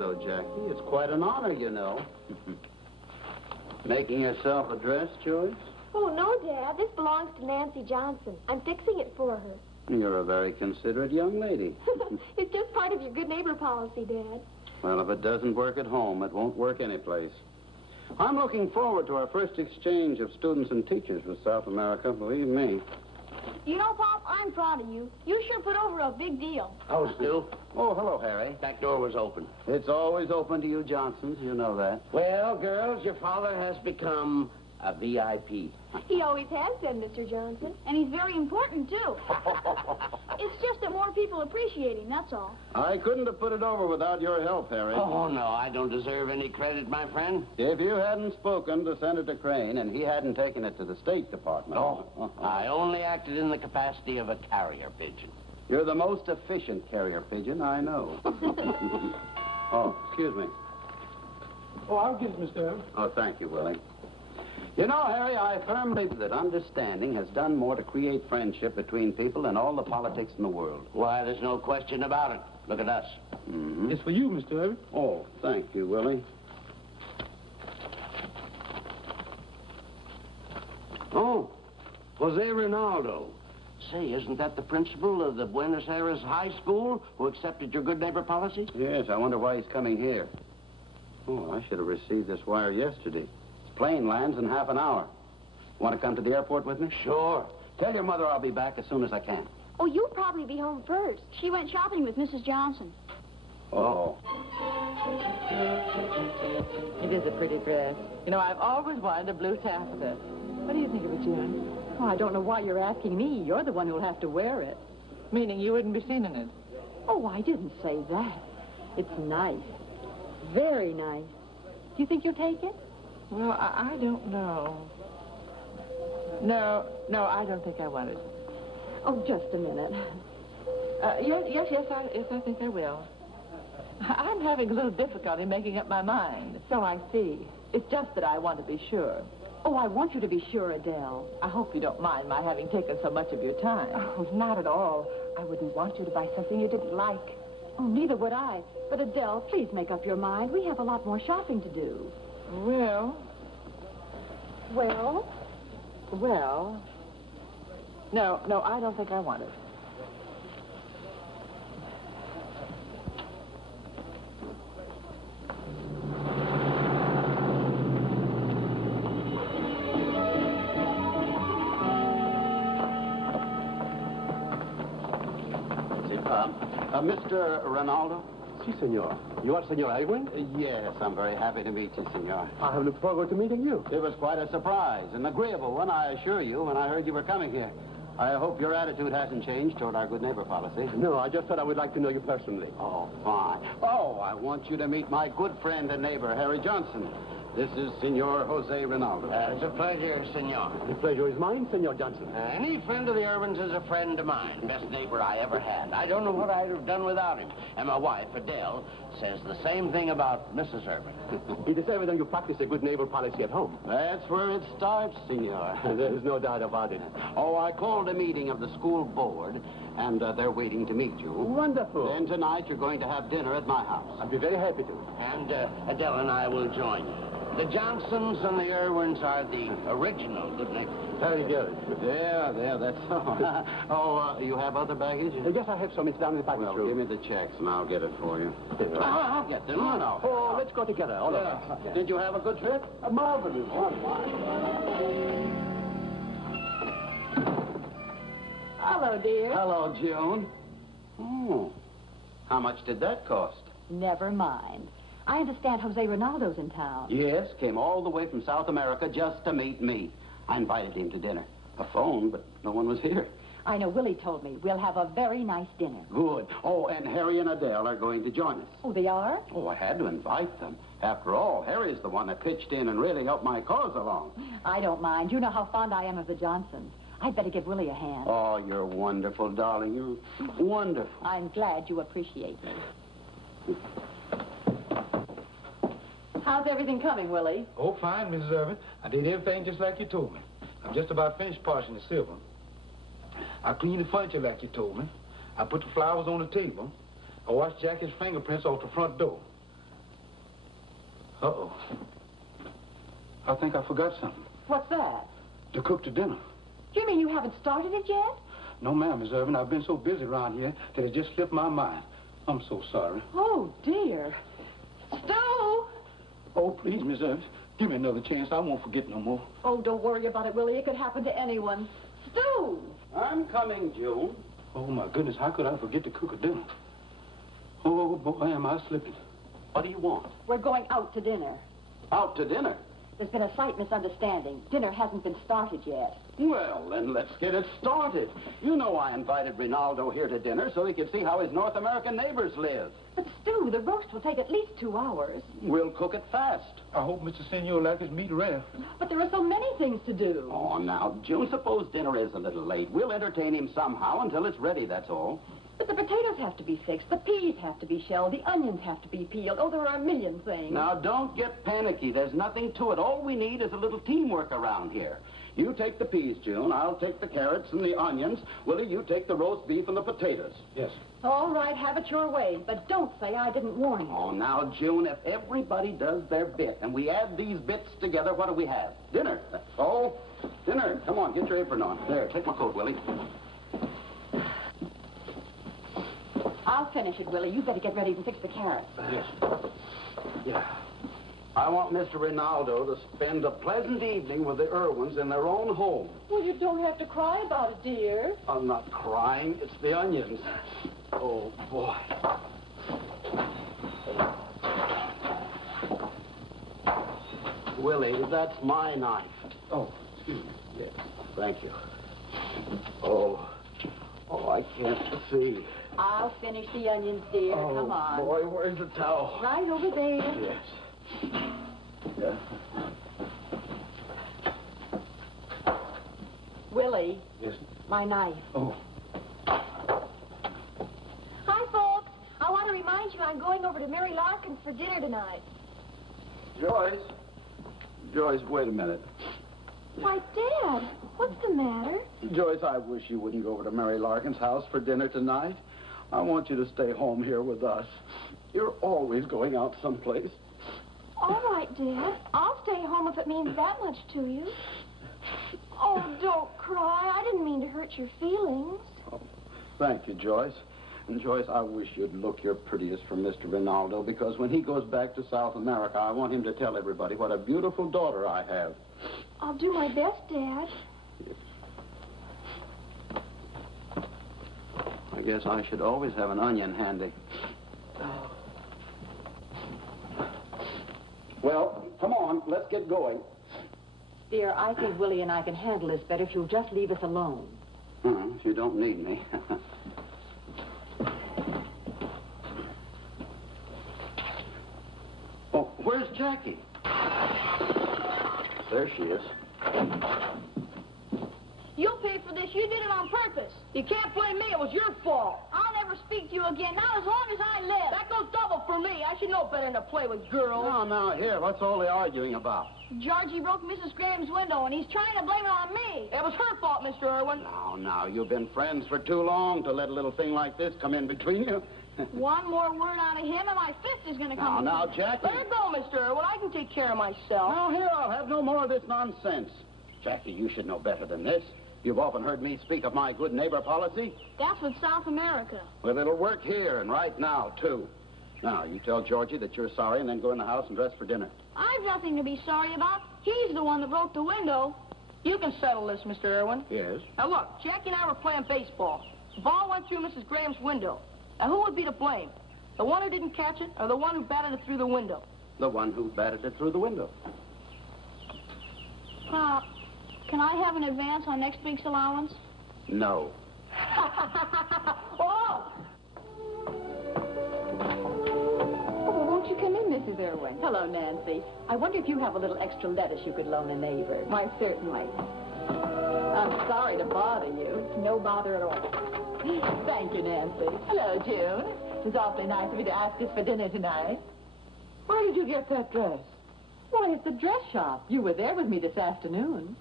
so, Jackie. It's quite an honor, you know. Making yourself a dress, Joyce? Oh, no, Dad. This belongs to Nancy Johnson. I'm fixing it for her. You're a very considerate young lady. It's just part of your good neighbor policy, Dad. Well, if it doesn't work at home, it won't work anyplace. I'm looking forward to our first exchange of students and teachers with South America, believe me. You know, Pop, I'm proud of you. You sure put over a big deal. Oh, Stu. Oh, hello, Harry. Back door was open. It's always open to you Johnsons, you know that. Well, girls, your father has become a VIP. He always has been, Mr. Johnson. And he's very important, too. It's just that more people appreciate him, that's all. I couldn't have put it over without your help, Harry. Oh, no, I don't deserve any credit, my friend. If you hadn't spoken to Senator Crane and he hadn't taken it to the State Department... No, I only acted in the capacity of a carrier pigeon. You're the most efficient carrier pigeon I know. Oh, excuse me. Oh, I'll get it, Mr. Erwin. Oh, thank you, Willie. You know, Harry, I firmly believe that understanding has done more to create friendship between people than all the politics in the world. Why, there's no question about it. Look at us. Mm-hmm. It's for you, Mr. Erwin. Oh, thank you, Willie. Oh, Jose Ronaldo. Say, isn't that the principal of the Buenos Aires High School who accepted your good neighbor policy? Yes, I wonder why he's coming here. Oh, I should have received this wire yesterday. His plane lands in half an hour. Want to come to the airport with me? Sure. Tell your mother I'll be back as soon as I can. Oh, you'll probably be home first. She went shopping with Mrs. Johnson. Oh. It is a pretty dress. You know, I've always wanted a blue taffeta. What do you think of it, Jan? Oh, I don't know why you're asking me. You're the one who'll have to wear it. Meaning you wouldn't be seen in it? Oh, I didn't say that. It's nice. Very nice. Do you think you'll take it? Well, I don't know. No, I don't think I want it. Oh, just a minute. Yes, I think I will. I'm having a little difficulty making up my mind. So I see. It's just that I want to be sure. Oh, I want you to be sure, Adele. I hope you don't mind my having taken so much of your time. Oh, not at all. I wouldn't want you to buy something you didn't like. Oh, neither would I. But, Adele, please make up your mind. We have a lot more shopping to do. Well? No, I don't think I want it. Mr. Ronaldo? Si, senor. You are Senor Erwin? Yes, I'm very happy to meet you, senor. I have looked forward to meeting you. It was quite a surprise, an agreeable one, I assure you, when I heard you were coming here. I hope your attitude hasn't changed toward our good neighbor policy. No, I just thought I would like to know you personally. Oh, fine. Oh, I want you to meet my good friend and neighbor, Harry Johnson. This is Senor Jose Ronaldo. It's a pleasure, senor. The pleasure is mine, Senor Johnson. Any friend of the Erwins is a friend of mine. Best neighbor I ever had. I don't know what I'd have done without him. And my wife, Adele, says the same thing about Mrs. Erwin. It is evident you practice a good neighbor policy at home. That's where it starts, senor. There is no doubt about it. Oh, I called a meeting of the school board, and they're waiting to meet you. Wonderful. Then tonight you're going to have dinner at my house. I'd be very happy to. And Adele and I will join you. The Johnsons and the Erwins are the original good neighbors. Very good. Yeah, that's all. Oh, you have other baggage? Yes, I have some. It's down in the baggage Well, room. give me the checks and I'll get it for you. I'll get them. No. Oh, let's go together, all of us. Yeah. Did you have a good trip? A marvelous one. Hello, dear. Hello, June. Oh, how much did that cost? Never mind. I understand Jose Ronaldo's in town. Yes, came all the way from South America just to meet me. I invited him to dinner. A phone, but no one was here. I know Willie told me. We'll have a very nice dinner. Good. Oh, and Harry and Adele are going to join us. Oh, they are? Oh, I had to invite them. After all, Harry's the one that pitched in and really helped my cause along. I don't mind. You know how fond I am of the Johnsons. I'd better give Willie a hand. Oh, you're wonderful, darling. You're wonderful. I'm glad you appreciate me. How's everything coming, Willie? Oh, fine, Mrs. Erwin. I did everything just like you told me. I'm just about finished polishing the silver. I cleaned the furniture like you told me. I put the flowers on the table. I washed Jackie's fingerprints off the front door. Uh-oh. I think I forgot something. What's that? To cook the dinner. You mean you haven't started it yet? No, ma'am, Miss Erwin. I've been so busy around here that it just slipped my mind. I'm so sorry. Oh, dear. Stu! Oh, please, Miss Erwin. Give me another chance. I won't forget no more. Oh, don't worry about it, Willie. It could happen to anyone. Stu! I'm coming, June. Oh, my goodness. How could I forget to cook a dinner? Oh, boy, am I slipping. What do you want? We're going out to dinner. Out to dinner? There's been a slight misunderstanding. Dinner hasn't been started yet. Well, then let's get it started. You know I invited Rinaldo here to dinner so he could see how his North American neighbors live. But, Stu, the roast will take at least 2 hours. We'll cook it fast. I hope Mr. Senor likes his meat rare. But there are so many things to do. Oh, now, June, suppose dinner is a little late. We'll entertain him somehow until it's ready, that's all. But the potatoes have to be fixed, the peas have to be shelled, the onions have to be peeled. Oh, there are a million things. Now, don't get panicky. There's nothing to it. All we need is a little teamwork around here. You take the peas, June. I'll take the carrots and the onions. Willie, you take the roast beef and the potatoes. Yes. All right, have it your way, but don't say I didn't warn you. Oh, now, June, if everybody does their bit and we add these bits together, what do we have? Dinner. That's all. Dinner. Come on, get your apron on. There, take my coat, Willie. I'll finish it, Willie. You better get ready and fix the carrots. Yes. Yeah. I want Mr. Rinaldo to spend a pleasant evening with the Erwins in their own home. Well, you don't have to cry about it, dear. I'm not crying. It's the onions. Oh, boy. Willie, that's my knife. Oh, excuse me. Yes, thank you. Oh, I can't see. I'll finish the onions, dear. Oh, Come on. boy, where's the towel? Right over there. Yes. Yeah. Willie, Yes. my knife. Oh. Hi, folks. I want to remind you I'm going over to Mary Larkin's for dinner tonight. Joyce, wait a minute. Why, Dad, what's the matter? Joyce, I wish you wouldn't go over to Mary Larkin's house for dinner tonight. I want you to stay home here with us. You're always going out someplace. All right, Dad. I'll stay home if it means that much to you. Oh, don't cry. I didn't mean to hurt your feelings. Oh, thank you, Joyce. And, Joyce, I wish you'd look your prettiest for Mr. Rinaldo, because when he goes back to South America, I want him to tell everybody what a beautiful daughter I have. I'll do my best, Dad. I guess I should always have an onion handy. Well, come on, let's get going. Dear, I think Willie and I can handle this better if you'll just leave us alone. If you don't need me. Oh, where's Jackie? There she is. You'll pay for this. You did it on purpose. You can't blame me. It was your fault. I'll never speak to you again, not as long as I live. That goes double for me. I should know better than to play with girls. Now, here, what's all the arguing about? Georgie broke Mrs. Graham's window, and he's trying to blame it on me. It was her fault, Mr. Erwin. Now, you've been friends for too long to let a little thing like this come in between you. One more word out of him, and my fist is going to come. Now, Jackie. Let her go, Mr. Erwin. I can take care of myself. Now, here, I'll have no more of this nonsense. Jackie, you should know better than this. You've often heard me speak of my good neighbor policy. That's with South America. Well, it'll work here and right now, too. Now, you tell Georgie that you're sorry and then go in the house and dress for dinner. I've nothing to be sorry about. He's the one that broke the window. You can settle this, Mr. Erwin. Yes? Now, look, Jackie and I were playing baseball. The ball went through Mrs. Graham's window. Now, who would be to blame? The one who didn't catch it or the one who batted it through the window? The one who batted it through the window. Can I have an advance on next week's allowance? No. Oh! Oh, won't you come in, Mrs. Erwin? Hello, Nancy. I wonder if you have a little extra lettuce you could loan a neighbor. Why, certainly. I'm sorry to bother you. No bother at all. Thank you, Nancy. Hello, June. It was awfully nice of you to ask us for dinner tonight. Where did you get that dress? Why, it's the dress shop. You were there with me this afternoon.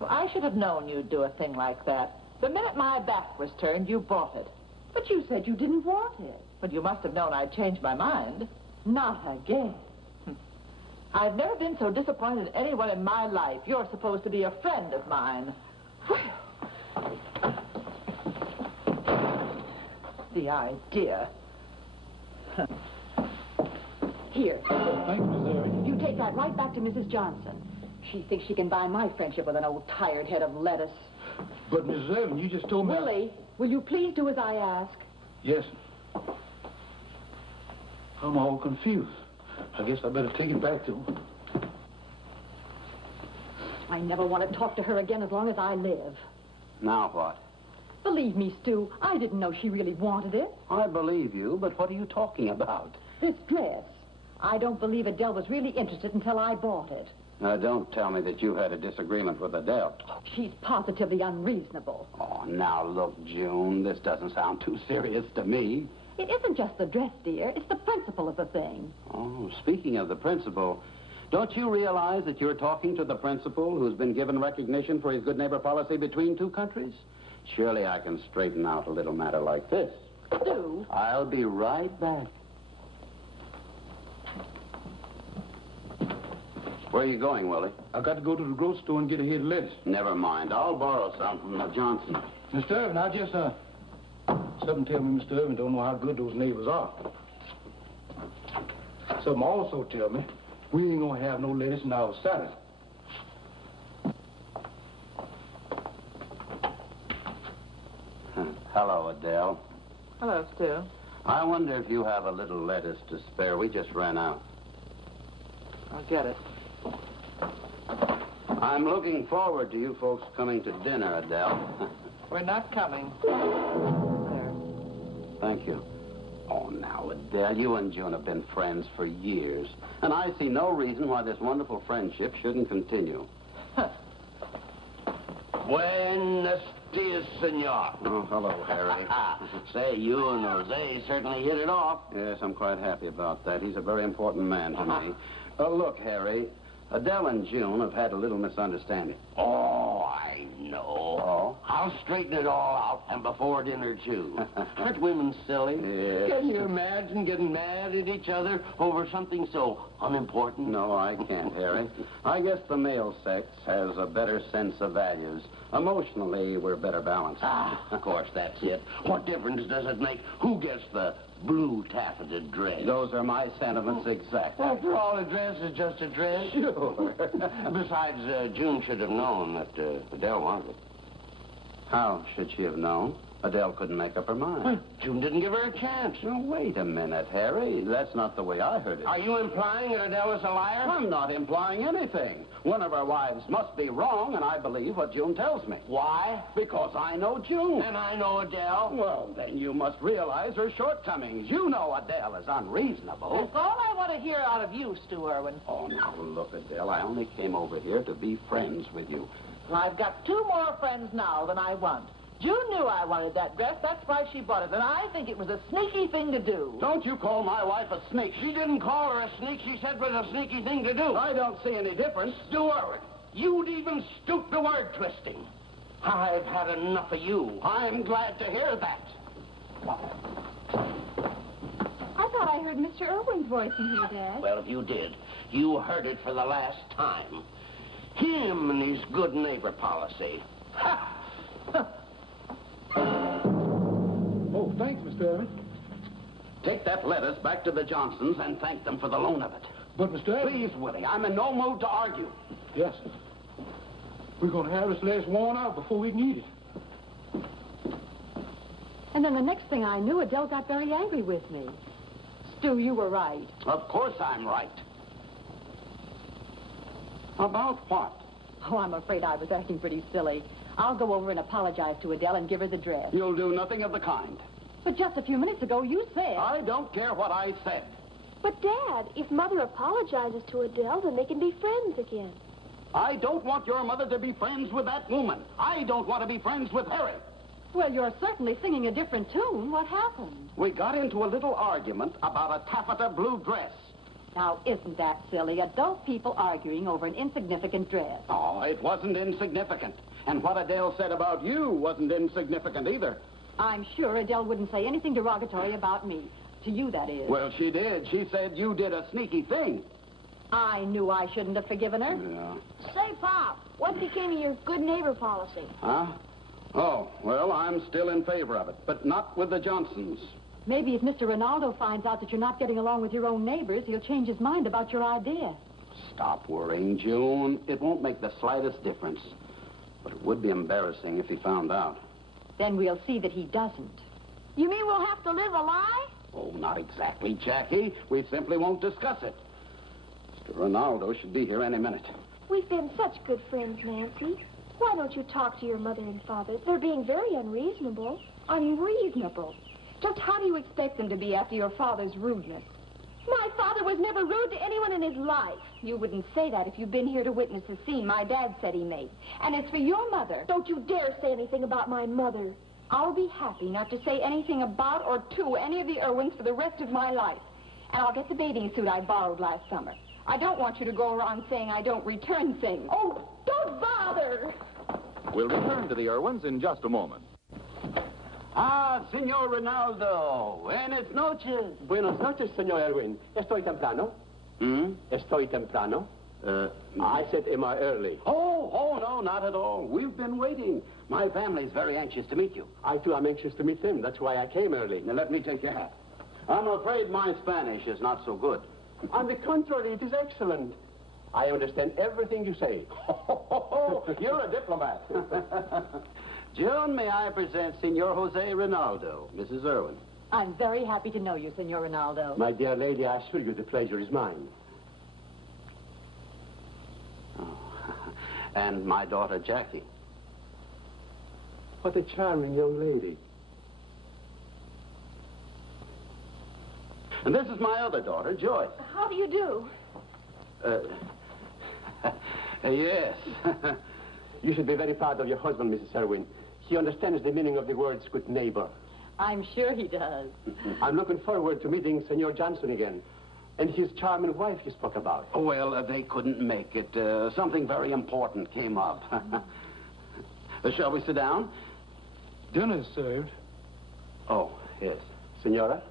Well, I should have known you'd do a thing like that. The minute my back was turned, you bought it. But you said you didn't want it. But you must have known I'd changed my mind. Not again. I've never been so disappointed in anyone in my life. You're supposed to be a friend of mine. The idea. Here. Thank you, Miss Erwin. You take that right back to Mrs. Johnson. She thinks she can buy my friendship with an old tired head of lettuce. But, Mrs. Erwin, you just told me... Willie, will you please do as I ask? Yes. I'm all confused. I guess I better take it back to him. I never want to talk to her again as long as I live. Now what? Believe me, Stu, I didn't know she really wanted it. I believe you, but what are you talking about? This dress. I don't believe Adele was really interested until I bought it. Now, don't tell me that you had a disagreement with Adele. She's positively unreasonable. Oh, now look, June, this doesn't sound too serious to me. It isn't just the dress, dear. It's the principle of the thing. Oh, speaking of the principal, don't you realize that you're talking to the principal who's been given recognition for his good neighbor policy between two countries? Surely I can straighten out a little matter like this. Stu. I'll be right back. Where are you going, Willie? I got to go to the grocery store and get a head of lettuce. Never mind. I'll borrow some from the Johnson. Mr. Erwin, I just, something tell me Mr. Erwin don't know how good those neighbors are. Something also tell me we ain't gonna have no lettuce in our salad. Hello, Adele. Hello, Stu. I wonder if you have a little lettuce to spare. We just ran out. I'll get it. I'm looking forward to you folks coming to dinner, Adele. We're not coming. There. Thank you. Oh, now, Adele, you and June have been friends for years, and I see no reason why this wonderful friendship shouldn't continue. Buenos dias, senor. Oh, hello, Harry. Say, you and Jose certainly hit it off. Yes, I'm quite happy about that. He's a very important man to me. Look, Harry, Adele and June have had a little misunderstanding. Oh, I know. Oh? I'll straighten it all out, and before dinner, too. Aren't women silly? Yes. Can you imagine getting mad at each other over something so unimportant? No, I can't, Harry. I guess the male sex has a better sense of values. Emotionally, we're better balanced. Of course, that's it. What difference does it make who gets the blue taffeted dress? Those are my sentiments exactly. After all, a dress is just a dress. Sure. Besides, June should have known that Adele wanted it. How should she have known? Adele couldn't make up her mind. Well, June didn't give her a chance. Now, wait a minute, Harry. That's not the way I heard it. Are you implying that Adele is a liar? I'm not implying anything. One of our wives must be wrong, and I believe what June tells me. Why? Because I know June. And I know Adele. Well, then you must realize her shortcomings. You know Adele is unreasonable. That's all I want to hear out of you, Stu Erwin. Oh, now look, Adele, I only came over here to be friends with you. Well, I've got 2 more friends now than I want. June knew I wanted that dress. That's why she bought it. And I think it was a sneaky thing to do. Don't you call my wife a sneak. She didn't call her a sneak. She said it was a sneaky thing to do. I don't see any difference. Stu Erwin, you'd even stoop to word twisting. I've had enough of you. I'm glad to hear that. I thought I heard Mr. Erwin's voice in here, Dad. Well, if you did, you heard it for the last time. Him and his good neighbor policy. Ha! Oh, thanks, Mr. Erwin. Take that lettuce back to the Johnsons and thank them for the loan of it. But, Mr. Erwin... Please, Willie, I'm in no mood to argue. Yes, sir. We're going to have this lettuce worn out before we can eat it. And then the next thing I knew, Adele got very angry with me. Stu, you were right. Of course I'm right. About what? Oh, I'm afraid I was acting pretty silly. I'll go over and apologize to Adele and give her the dress. You'll do nothing of the kind. But just a few minutes ago, you said... I don't care what I said. But, Dad, if Mother apologizes to Adele, then they can be friends again. I don't want your mother to be friends with that woman. I don't want to be friends with Harry. Well, you're certainly singing a different tune. What happened? We got into a little argument about a taffeta blue dress. Now, isn't that silly? Adult people arguing over an insignificant dress. Oh, it wasn't insignificant. And what Adele said about you wasn't insignificant either. I'm sure Adele wouldn't say anything derogatory about me. To you, that is. Well, she did. She said you did a sneaky thing. I knew I shouldn't have forgiven her. Yeah. Say, Pop, what became of your good neighbor policy? Huh? Oh, well, I'm still in favor of it, but not with the Johnsons. Maybe if Mr. Ronaldo finds out that you're not getting along with your own neighbors, he'll change his mind about your idea. Stop worrying, June. It won't make the slightest difference. But it would be embarrassing if he found out. Then we'll see that he doesn't. You mean we'll have to live a lie? Oh, not exactly, Jackie. We simply won't discuss it. Mr. Ronaldo should be here any minute. We've been such good friends, Nancy. Why don't you talk to your mother and father? They're being very unreasonable. Unreasonable? Just how do you expect them to be after your father's rudeness? My father was never rude to anyone in his life. You wouldn't say that if you'd been here to witness the scene my dad said he made. And as for your mother, Don't you dare say anything about my mother. I'll be happy not to say anything about or to any of the Erwins for the rest of my life. And I'll get the bathing suit I borrowed last summer. I don't want you to go around saying I don't return things. Oh, don't bother. We'll return to the Erwins in just a moment. Ah, Senor Ronaldo. Buenas noches. Buenas noches, señor Erwin. Estoy temprano. Estoy temprano. I said, am I early? Oh, no, not at all. We've been waiting. My family's very anxious to meet you. I, too, am anxious to meet them. That's why I came early. Now, let me take your hat. I'm afraid my Spanish is not so good. On the contrary, it is excellent. I understand everything you say. You're a diplomat. June, may I present Senor Jose Ronaldo, Mrs. Erwin. I'm very happy to know you, Senor Ronaldo. My dear lady, I assure you the pleasure is mine. Oh. And my daughter, Jackie. What a charming young lady. And this is my other daughter, Joyce. How do you do? Yes. You should be very proud of your husband, Mrs. Erwin. He understands the meaning of the words good neighbor. I'm sure he does. I'm looking forward to meeting Senor Johnson again. And his charming wife you spoke about. Oh, well, they couldn't make it. Something very important came up. Shall we sit down? Dinner's served. Oh, yes. Senora?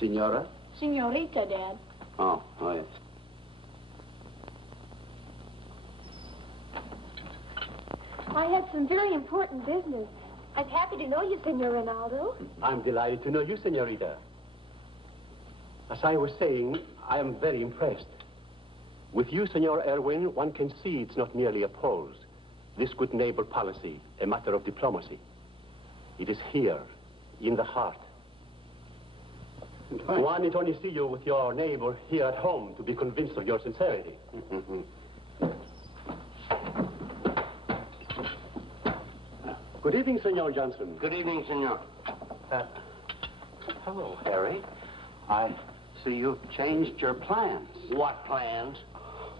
Senora? Senorita, Dad. Oh, yes. I had some very important business. I'm happy to know you, Senor Ronaldo. I'm delighted to know you, Senorita. As I was saying, I am very impressed. With you, Senor Erwin, one can see it's not merely a pose. This good neighbor policy, a matter of diplomacy. It is here, in the heart. One need only see you with your neighbor here at home to be convinced of your sincerity. Good evening, Senor Johnson. Good evening, senor. Hello, Harry. I see you've changed your plans. What plans?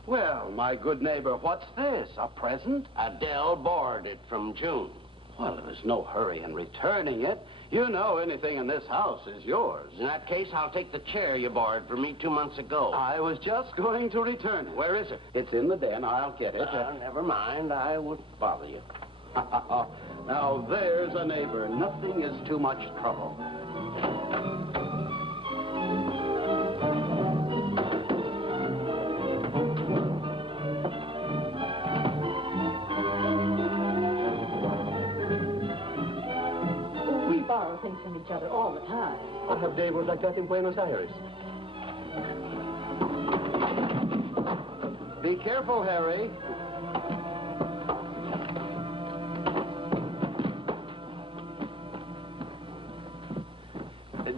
Well, my good neighbor, what's this? A present? Adele borrowed it from June. Well, there's no hurry in returning it. You know anything in this house is yours. In that case, I'll take the chair you borrowed from me 2 months ago. I was just going to return it. Where is it? It's in the den. I'll get it. Never mind. I won't bother you. Now, there's a neighbor. Nothing is too much trouble. We borrow things from each other all the time. I have neighbors like that in Buenos Aires. Be careful, Harry.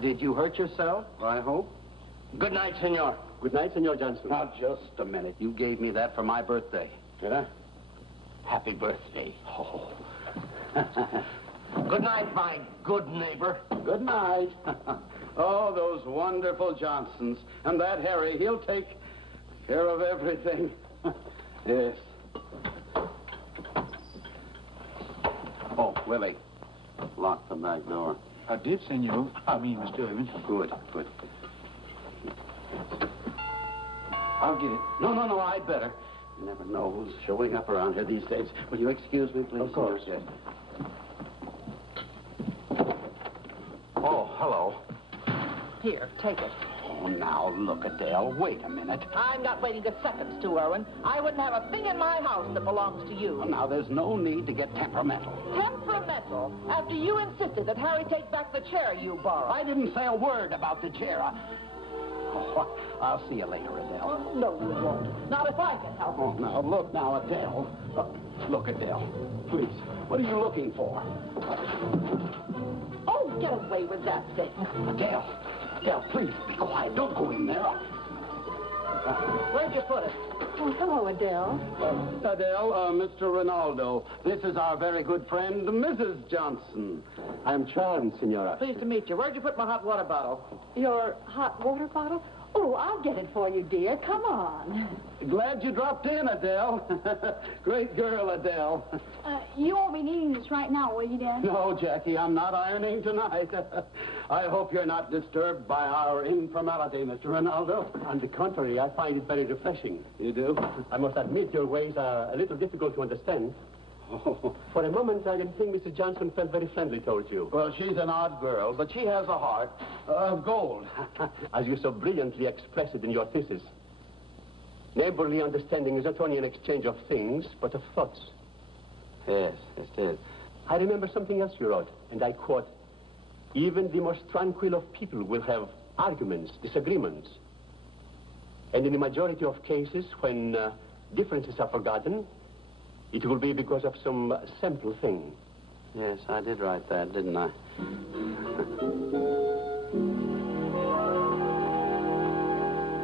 Did you hurt yourself, I hope? Good night, senor. Good night, Senor Johnson. Now, just a minute. You gave me that for my birthday. Did I? Happy birthday. Oh. Good night, my good neighbor. Good night. Oh, those wonderful Johnsons. And that Harry, he'll take care of everything. Yes. Oh, Willie, lock the back door. I did, senor. Mr. Erwin. Good. I'll get it. No, I'd better. You never know who's showing up around here these days. Will you excuse me, please? Of course. Yes. Oh, hello. Here, take it. Oh, now, look, Adele, wait a minute. I'm not waiting a second, Stu Erwin. I wouldn't have a thing in my house that belongs to you. Well, now, there's no need to get temperamental. Temperamental? After you insisted that Harry take back the chair you borrowed. I didn't say a word about the chair. Oh, I'll see you later, Adele. No, you won't. Not if I can help it. Oh, now, look now, Adele. Look, Adele, please. What are you looking for? Oh, get away with that thing. Adele, please, be quiet. Don't go in there. Where'd you put it? Oh, hello, Adele. Adele, Mr. Ronaldo, this is our very good friend, Mrs. Johnson. I am charmed, Senora. Pleased to meet you. Where'd you put my hot water bottle? Your hot water bottle? Oh, I'll get it for you, dear. Come on. Glad you dropped in, Adele. Great girl, Adele. You won't be needing this right now, will you, Dad? No, Jackie, I'm not ironing tonight. I hope you're not disturbed by our informality, Mr. Ronaldo. On the contrary, I find it very refreshing. You do? I must admit your ways are a little difficult to understand. Oh. For a moment, I didn't think Mrs. Johnson felt very friendly towards you. Well, she's an odd girl, but she has a heart of gold. As you so brilliantly express it in your thesis. Neighborly understanding is not only an exchange of things, but of thoughts. Yes, it is. I remember something else you wrote, and I quote, even the most tranquil of people will have arguments, disagreements. And in the majority of cases, when differences are forgotten, it will be because of some simple thing. Yes, I did write that, didn't I?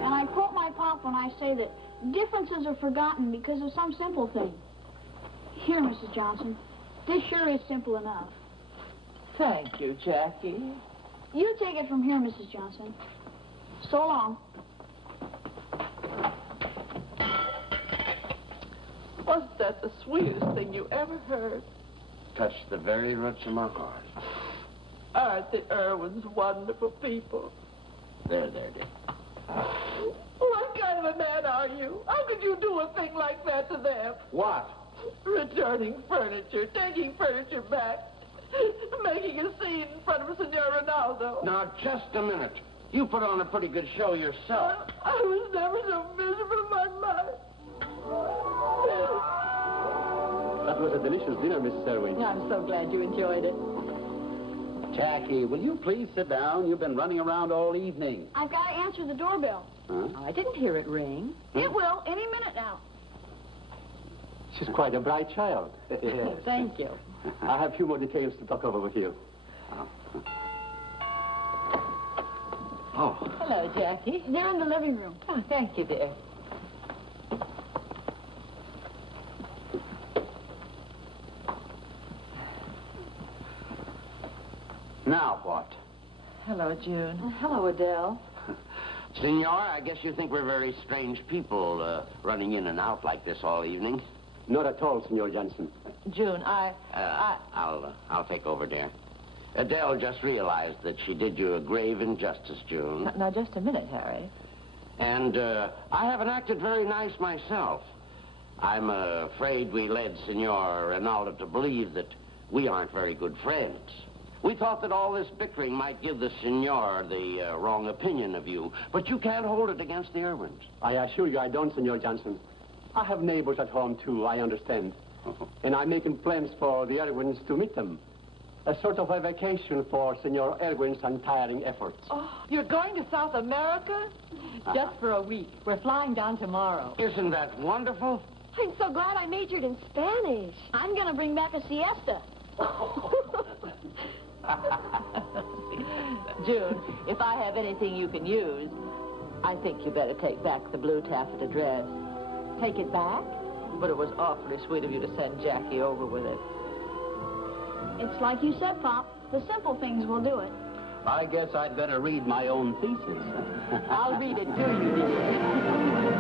And I quote my pop when I say that differences are forgotten because of some simple thing. Here, Mrs. Johnson, this sure is simple enough. Thank you, Jackie. You take it from here, Mrs. Johnson. So long. Wasn't that the sweetest thing you ever heard? Touched the very roots of my heart. Aren't the Erwins wonderful people? There, dear. What kind of a man are you? How could you do a thing like that to them? What? Returning furniture, taking furniture back, making a scene in front of Senor Ronaldo. Now, just a minute. You put on a pretty good show yourself. I was never so miserable in my life. That was a delicious dinner, Mrs. Erwin. I'm so glad you enjoyed it. Jackie, will you please sit down? You've been running around all evening. I've got to answer the doorbell. Huh? I didn't hear it ring. It will any minute now. She's quite a bright child. Yes. Thank you. I have a few more details to talk over with you. Oh. Hello, Jackie. They're in the living room. Oh, thank you, dear. Now what? Hello, June. Hello, Adele. Senor, I guess you think we're very strange people, running in and out like this all evening. Not at all, Senor Johnson. June, I'll take over, dear. Adele just realized that she did you a grave injustice, June. Now, just a minute, Harry. And I haven't acted very nice myself. I'm afraid we led Senor Ronaldo to believe that we aren't very good friends. We thought that all this bickering might give the Senor the wrong opinion of you, but you can't hold it against the Erwins. I assure you I don't, Senor Johnson. I have neighbors at home, too, I understand. And I'm making plans for the Erwins to meet them. A sort of a vacation for Senor Erwin's untiring efforts. Oh, you're going to South America? Just for a week. We're flying down tomorrow. Isn't that wonderful? I'm so glad I majored in Spanish. I'm going to bring back a siesta. June, if I have anything you can use, I think you better take back the blue taffeta dress. Take it back? But it was awfully sweet of you to send Jackie over with it. It's like you said, Pop. The simple things will do it. I guess I'd better read my own thesis. I'll read it to you, dear.